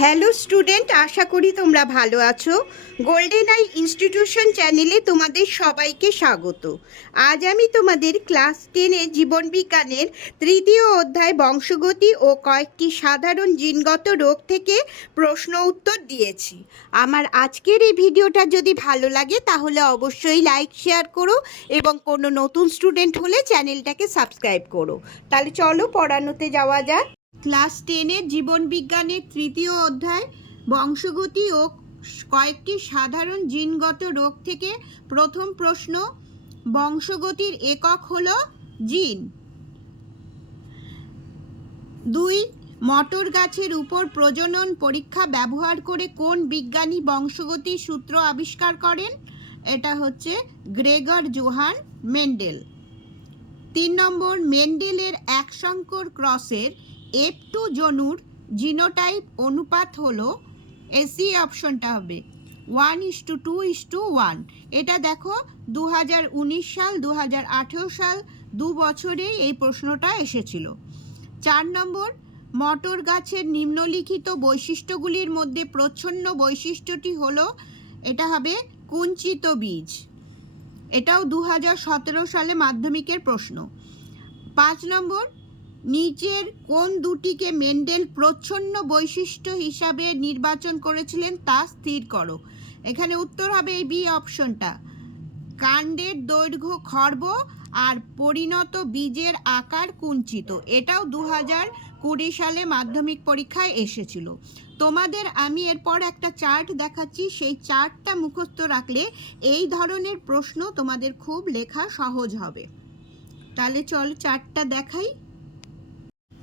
Hello student, আশা করি তোমরা ভালো আছো। গোল্ডেন আই ইনস্টিটিউশন চ্যানেলে তোমাদের সবাইকে স্বাগত। আজ আমি তোমাদের ক্লাস 10-এ জীবনবিজ্ঞানের তৃতীয় অধ্যায় বংশগতি ও কয়েকটি সাধারণ জিনগত রোগ থেকে প্রশ্ন উত্তর দিয়েছি। আমার আজকের এই ভিডিওটা যদি ভালো লাগে তাহলে অবশ্যই লাইক শেয়ার করো এবং কোনো নতুন স্টুডেন্ট হলে চ্যানেলটাকে সাবস্ক্রাইব করো। তাহলে চলো পড়ানোতে যাওয়া যাক। ক্লাস 10-এর জীবনবিজ্ঞানের তৃতীয় অধ্যায় বংশগতি ও কয়েকটি সাধারণ জিনগত রোগ থেকে প্রথম প্রশ্ন। বংশগতির একক হলো জিন। 2. মটর গাছের উপর প্রজনন পরীক্ষা ব্যবহার করে কোন বিজ্ঞানী বংশগতির সূত্র আবিষ্কার করেন? এটা হচ্ছে গ্রেগর জোহান মেন্ডেল। 3 নম্বর, মেন্ডেলের এক সংকর ক্রসের F2 জনুর জিনোটাইপ অনুপাত হলো, এসি অপশনটা হবে 1:2:1। এটা দেখো 2019 সাল 2018 সাল 2 বছরে এই প্রশ্নটা এসেছিল। 4 নম্বর, মটর গাছের নিম্নলিখিত বৈশিষ্ট্যগুলির মধ্যে প্রচ্ছন্ন বৈশিষ্ট্যটি হলো, এটা হবে কুঞ্চিত বীজ। এটাও 2017 সালে মাধ্যমিকের প্রশ্ন। 5 নম্বর, নিচের কোন দুটিকে মেন্ডেল প্রচ্ছন্ন বৈশিষ্ট্য হিসাবে নির্বাচন করেছিলেন তা স্থির করো। এখানে উত্তর হবে এই বি অপশনটা, কাণ্ডের দৈর্ঘ্য খর্ব আর পরিণত বীজের আকার কুঞ্চিত। এটাও 2020 সালে মাধ্যমিক পরীক্ষায় এসেছিল। তোমাদের আমি এরপর একটা চার্ট দেখাচ্ছি, সেই চার্টটা মুখস্থ রাখলে এই ধরনের প্রশ্ন তোমাদের খুব লেখা সহজ হবে। তাহলে চল চার্টটা দেখাই।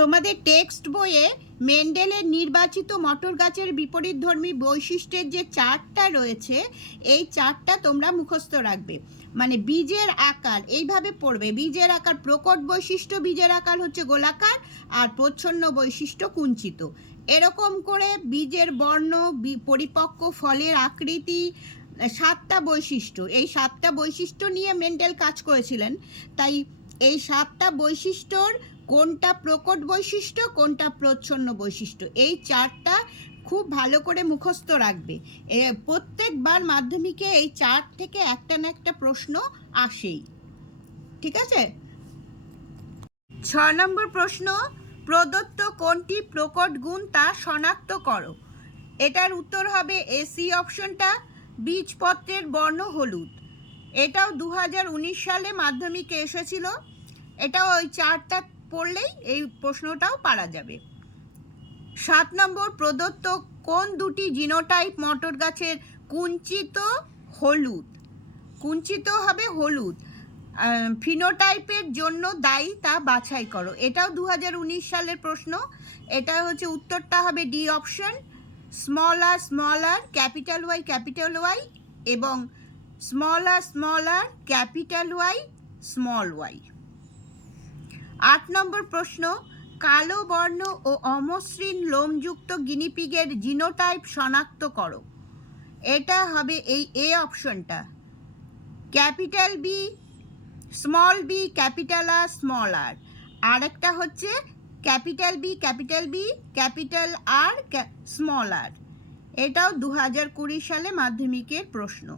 তোমাদের টেক্সট বইয়ে মেন্ডেলের নির্বাচিত মটর গাছের বিপরীতধর্মী বৈশিষ্ট্যের যে চার্টটা রয়েছে, এই চার্টটা তোমরা মুখস্থ রাখবে। মানে বীজের আকার এইভাবে পড়বে, বীজের আকার প্রকট বৈশিষ্ট্য, বীজের আকার হচ্ছে গোলাকার, আর প্রচ্ছন্ন বৈশিষ্ট্য কুঞ্চিত। এরকম করে বীজের বর্ণ, পরিপক্ক ফলের আকৃতি, 7টা বৈশিষ্ট্য, এই 7টা বৈশিষ্ট্য নিয়ে মেন্ডেল কাজ করেছিলেন। তাই এই 7টা বৈশিষ্ট্যর কোনটা প্রকট বৈশিষ্ট্য, কোনটা প্রচ্ছন্ন বৈশিষ্ট্য, এই চার্টটা খুব ভালো করে মুখস্থ রাখবে। প্রত্যেকবার মাধ্যমিকে এই চার্ট থেকে একটা না একটা প্রশ্ন আসেই, ঠিক আছে? 6 নম্বর প্রশ্ন, প্রদত্ত কোনটি প্রকট গুণ তা শনাক্ত করো। এটার উত্তর হবে এসি অপশনটা, বীজপত্রের বর্ণ হলুদ। এটাও 2019 সালে মাধ্যমিকে এসেছিল। এটাও ওই চার্টটা পড়লেই এই প্রশ্নটাও পারা যাবে। 7 নম্বর, প্রদত্ত কোন দুটি জিনোটাইপ মটর গাছের কুঞ্চিত হলুদ? কুঞ্চিত হবে হলুদ, ফিনোটাইপের জন্য দায়ী তা বাছাই করো। এটাও 2019 সালের প্রশ্ন। এটা হচ্ছে উত্তরটা হবে ডি অপশন, স্মল আর ক্যাপিটাল ওয়াই এবং স্মল আর ক্যাপিটাল ওয়াই স্মল ওয়াই। 8 নম্বর প্রশ্ন, কালো বর্ণ ও অমসৃণ লোমযুক্ত গিনিপিগের জিনোটাইপ শনাক্ত করো। এটা হবে এই এ অপশনটা, capital B, small B, capital R, small R. আর একটা হচ্ছে capital B, capital R, small R. এটাও 2020 সালে মাধ্যমিকের প্রশ্ন।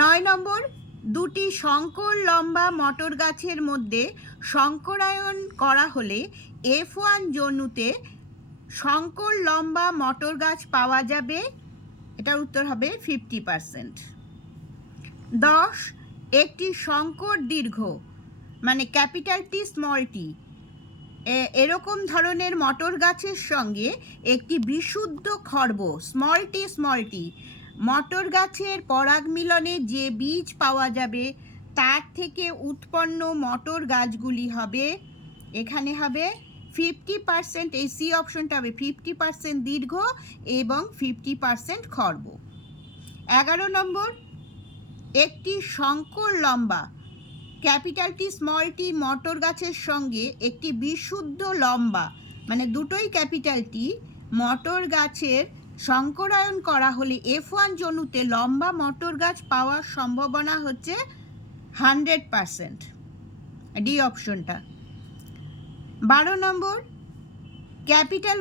9 নম্বর, দুটি শঙ্কর লম্বা মটর গাছের মধ্যে শঙ্করায়ন করা হলে F1 জনুতে শঙ্কর লম্বা মটর গাছ পাওয়া যাবে। এটার উত্তর হবে 50%। 10, একটি শঙ্কর দীর্ঘ মানে ক্যাপিটাল টি স্মল টি এরকম ধরনের মটর গাছের সঙ্গে একটি বিশুদ্ধ খর্ব স্মল টি মটর গাছের পরাগ মিলনে যে বীজ পাওয়া যাবে তার থেকে উৎপন্ন মটর গাছগুলি হবে, এখানে হবে 50%, এই সি অপশনটা হবে 50% দীর্ঘ এবং 50% খর্ব। 11 নম্বর, একটি শঙ্কর লম্বা ক্যাপিটাল টি স্মল টি মটর গাছের সঙ্গে একটি বিশুদ্ধ লম্বা মানে দুটোই ক্যাপিটাল টি মটর গাছের শঙ্করায়ন করা হলে F1 জনুতে লম্বা মটর গাছ পাওয়ার সম্ভাবনা হচ্ছে 100%, ডি অপশনটা। 12 নম্বর, capital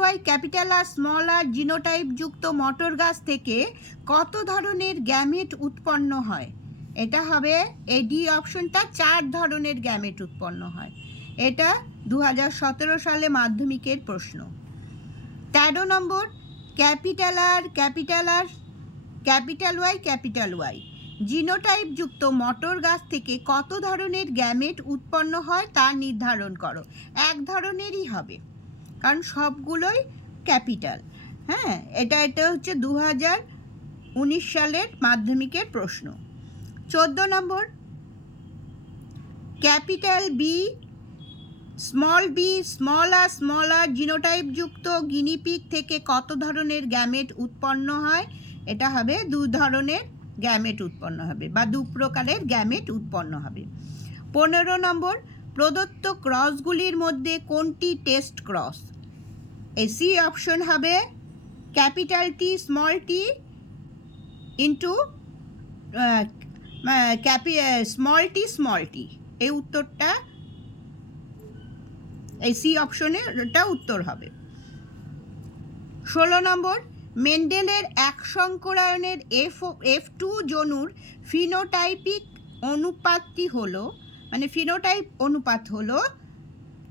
Y capital R small R genotype যুক্ত মটর গাছ থেকে কত ধরনের গ্যামেট উৎপন্ন হয়? এটা হবে এই ডি অপশনটা, 4 ধরনের গ্যামেট উৎপন্ন হয়। এটা 2017 সালে মাধ্যমিকের প্রশ্ন। 13 নম্বর, ক্যাপিটাল ওয়াই জিনোটাইপ যুক্ত মটর গাছ থেকে কত ধরনের গ্যামেট উৎপন্ন হয় তা নির্ধারণ করো। এক ধরনেরই হবে, কারণ সবগুলোই ক্যাপিটাল। হ্যাঁ, এটা হচ্ছে 2019 সালের মাধ্যমিকের প্রশ্ন। 14 নম্বর, capital B, small R genotype যুক্ত গিনিপিগ থেকে কত ধরনের গ্যামেট উৎপন্ন হয়? এটা হবে 2 ধরনের গ্যামেট উৎপন্ন হবে, বা 2 প্রকারের গ্যামেট উৎপন্ন হবে। 15 নম্বর, প্রদত্ত ক্রসগুলির মধ্যে কোনটি টেস্ট ক্রস? এই সি অপশন হবে capital T small tea into small tea. এই উত্তরটা, এই সি অপশনেরটা উত্তর হবে। 16 নম্বর, মেন্ডেলের এক সংকরায়নের F2 জনুর ফিনোটাইপিক অনুপাতটি হলো, মানে ফিনোটাইপ অনুপাত হলো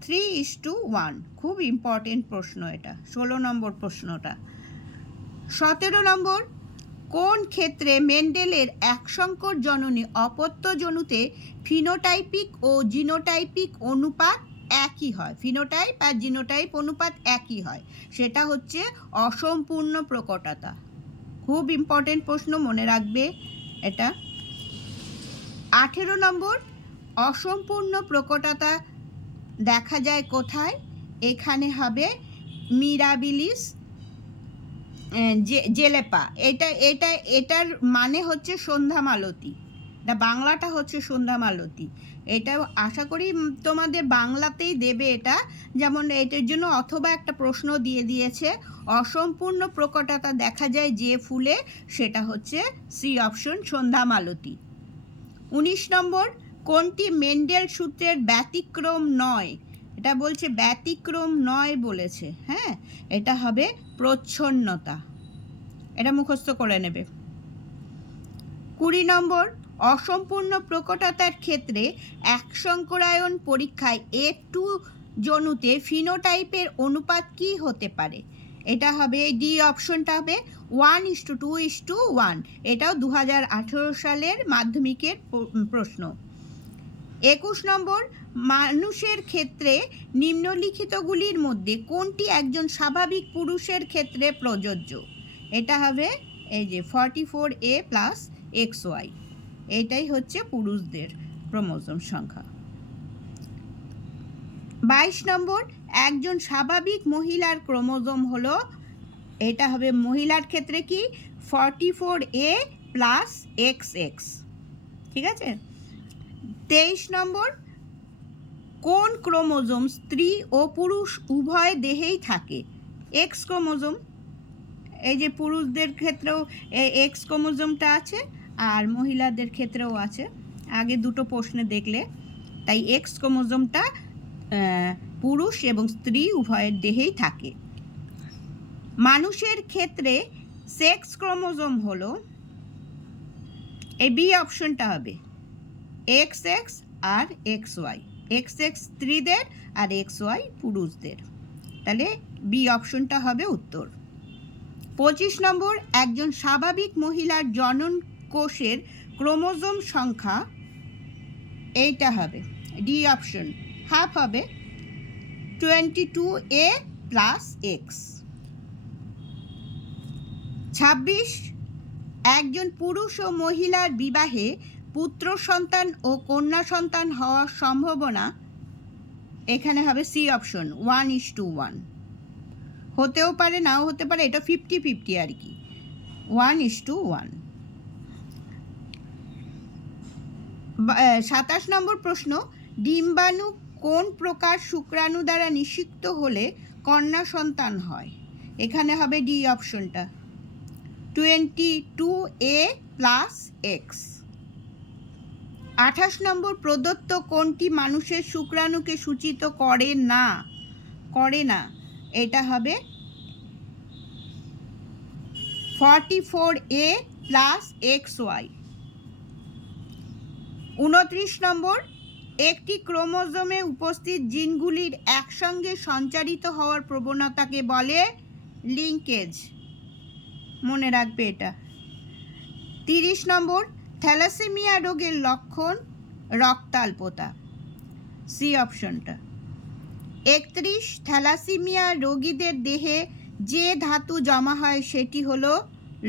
3:1। খুব ইম্পর্টেন্ট প্রশ্ন এটা, 16 নম্বর প্রশ্নটা। 17 নম্বর, কোন ক্ষেত্রে মেন্ডেলের এক সংকর জননী অপত্য জনুতে ফিনোটাইপিক ও জিনোটাইপিক অনুপাত একই হয়? ফিনোটাইপ আর জিনোটাইপ অনুপাত একই হয়, সেটা হচ্ছে অসম্পূর্ণ প্রকটতা। খুব ইম্পর্টেন্ট প্রশ্ন, মনে রাখবে এটা। 18 নম্বর, অসম্পূর্ণ প্রকটতা দেখা যায় কোথায়? এখানে হবে মিরাবিলিস জেলেপা। এটার মানে হচ্ছে সন্ধ্যা মালতী, বাংলাটা হচ্ছে সন্ধ্যা মালতী। এটা আশা করি তোমাদের বাংলাতেই দেবে এটা, যেমন এটার জন্য অথবা একটা প্রশ্ন দিয়ে দিয়েছে, অসম্পূর্ণ প্রকটতা দেখা যায় যে ফুলে, সেটা হচ্ছে সি অপশন, সন্ধ্যা মালতী। 19 নম্বর, কোনটি মেন্ডেল সূত্রের ব্যতিক্রম নয়? এটা বলছে ব্যতিক্রম নয় বলেছে। হ্যাঁ, এটা হবে প্রচ্ছন্নতা। এটা মুখস্থ করে নেবে। 20 নম্বর, অসম্পূর্ণ প্রকটতার ক্ষেত্রে এক সংকরায়ন পরীক্ষায় F2 জনুতে ফিনোটাইপের অনুপাত কি হতে পারে? এটা হবে ডি অপশনটা হবে 1:2:1। এটাও 2018 সালের মাধ্যমিকের প্রশ্ন। 21 নম্বর, মানুষের ক্ষেত্রে নিম্নলিখিতগুলির মধ্যে কোনটি একজন স্বাভাবিক পুরুষের ক্ষেত্রে প্রযোজ্য? এটা হবে এই যে 44A + XY। এটাই হচ্ছে পুরুষদের ক্রোমোজোম সংখ্যা। 22 নম্বর, একজন স্বাভাবিক মহিলার ক্রোমোজোম হলো, এটা হবে মহিলার ক্ষেত্রে কি 44A + XX। ঠিক আছে। 23 নম্বর, কোন ক্রোমোজোম স্ত্রী ও পুরুষ উভয় দেহেই থাকে? X chromosome. এই যে পুরুষদের ক্ষেত্রেও এক্স ক্রোমোজোমটা আছে, আর মহিলাদের ক্ষেত্রেও আছে, আগে দুটো প্রশ্নে দেখলে। তাই এক্স ক্রোমোজোমটা পুরুষ এবং স্ত্রী উভয়ের দেহেই থাকে। মানুষের ক্ষেত্রে সেক্স ক্রোমোজোম হলো, এই বি অপশনটা হবে XX আর XY। XX স্ত্রীদের আর XY পুরুষদের, তাহলে বি অপশনটা হবে উত্তর। 25 নম্বর, একজন স্বাভাবিক মহিলার জনন কোষের ক্রোমোজোম সংখ্যা, এইটা হবে ডি অপশন, হাফ হবে 22A + X। 26, একজন পুরুষ ও মহিলার বিবাহে পুত্র সন্তান ও কন্যা সন্তান হওয়ার সম্ভাবনা, এখানে হবে সি অপশন 1:1। হতেও পারে, নাও হতে পারে, এটা 50-50 আর কি, 1:1। 27 নম্বর প্রশ্ন, ডিম্বাণু কোন প্রকার শুক্রাণু দ্বারা নিষিক্ত হলে কন্যা সন্তান হয়? এখানে হবে ডি অপশনটা 22A + X। 28 নম্বর, প্রদত্ত কোনটি মানুষের শুক্রাণুকে সূচিত করে না? এটা হবে 44A প্লাস XY। 29 নম্বর, একটি ক্রোমোজোমে উপস্থিত জিনগুলির একসঙ্গে সঞ্চারিত হওয়ার প্রবণতাকে বলে লিঙ্কেজ। মনে রাখবে এটা। 30 নম্বর, থ্যালাসেমিয়া রোগের লক্ষণ রক্তাল্পতা, সি অপশনটা। 31, থ্যালাসেমিয়া রোগীদের দেহে যে ধাতু জমা হয় সেটি হলো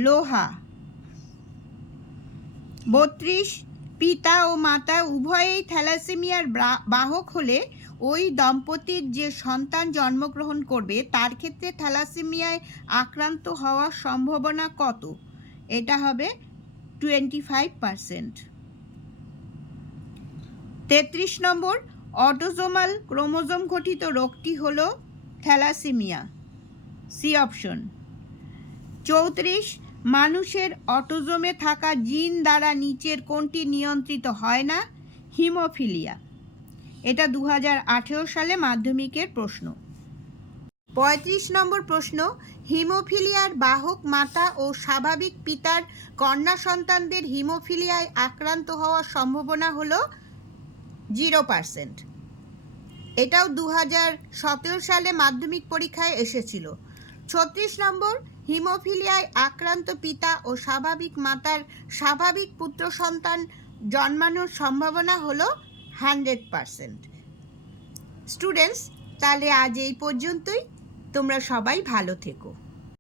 লোহা। 32, পিতা ও মাতা উভয়েই থ্যালাসেমিয়ার বাহক হলে ওই দম্পতির যে সন্তান জন্মগ্রহণ করবে তার ক্ষেত্রে থ্যালাসেমিয়ায় আক্রান্ত হওয়ার সম্ভাবনা কত? এটা হবে 25%। 33 নম্বর, অটোজোমাল ক্রোমোজোম গঠিত রোগটি হলো থ্যালাসেমিয়া, সি অপশন। 34, মানুষের অটোজোমে থাকা জিন দ্বারা নিচের কোনটি নিয়ন্ত্রিত হয় না? হিমোফিলিয়া। এটা 2018 সালে মাধ্যমিকের প্রশ্ন। 35 নম্বর প্রশ্ন, হিমোফিলিয়ার বাহক মাতা ও স্বাভাবিক পিতার কন্যা সন্তানদের হিমোফিলিয়ায় আক্রান্ত হওয়ার সম্ভাবনা হলো 0%। এটাও 2017 সালে মাধ্যমিক পরীক্ষায় এসেছিল। 36 নম্বর, হিমোফিলিয়ায় আক্রান্ত পিতা ও স্বাভাবিক মাতার স্বাভাবিক পুত্র সন্তান জন্মানোর সম্ভাবনা হলো 100%। স্টুডেন্টস, তাহলে আজ এই পর্যন্তই। তোমরা সবাই ভালো থেকো।